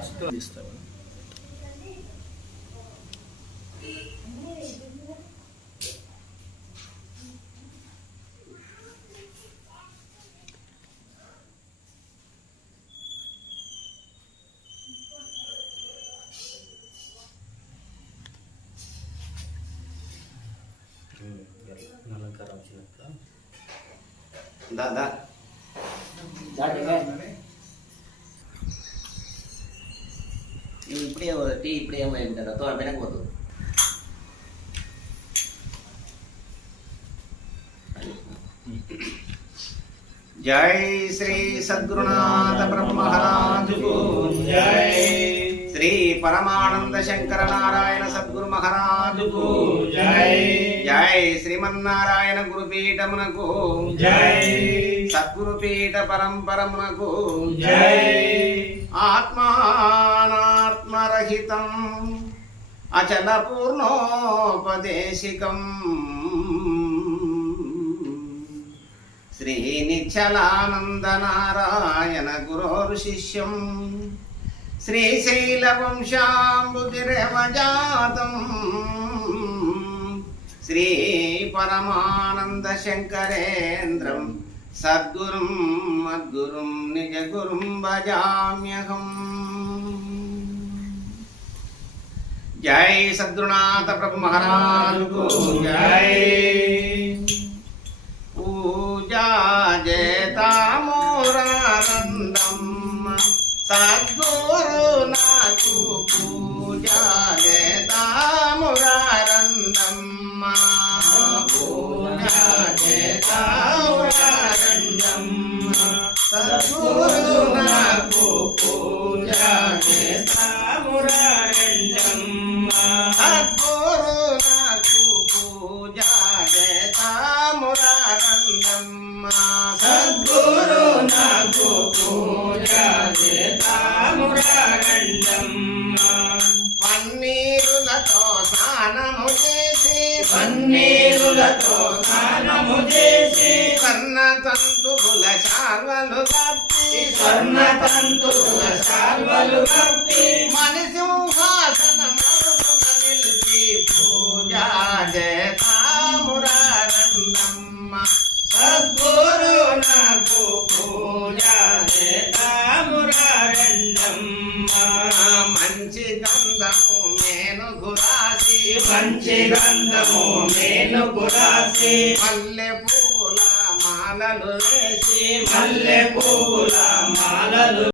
First ఇస్తాను. అలంకారం వచ్చినాక దాదా ఇప్పుడే టీ ఇప్పుడే ఏమైంటారా తో వెనకపోతుంది. జై శ్రీ సద్గురునాథ బ్రహ్మమహారాజ్ కు జై. శ్రీ పరమానంద శంకర నారాయణ సద్గురు మహారాజ్ కు జై. జై శ్రీమన్నారాయణ గురుపీఠమునకు జై. సద్గురుపీఠ పరంపరమునకు జై. ఆత్మానాత్మరహితం అచల పూర్ణోపదేశికం శ్రీ నిశ్చలానంద నారాయణ గురోర్ శిష్యం శ్రీశైల వంశాంబుదిరవజాతం శ్రీ పరమానంద శంకరేంద్రం సద్గురుం మద్గురుం నిజ గురుం భజామ్యహం. జై సద్గురునాథ ప్రభు మహారాజ్ కు జై. పూజా జేతామోరానందం సద్గురు నాకు పూజా జేతామురానందం. పూజా జేతామురానందం సద్గురు నాకు పూజా జేతామురానందం. సద్గురు నాకు పూజా జేతామురానందం. సద్గురు నాకు పూజా జేతామురానందం. పన్నీరులతో స్నానము చేసి పన్నీరులతో స్నానము చేసి స్వర్ణతంతువుల శాల్వలు కప్పి స్వర్ణతంతువుల శాల్వలు కప్పి మణిసింహాసనమున నిలిచి పూజా జేతామురానందం. సద్గురు నాకు పూజా జేతామురానందం. మంచి గంధము మేనుకు రాసి మంచి గంధము మేనుకు రాసి మల్లె పూల మాలలు వేసి మల్లె పూల మాలలు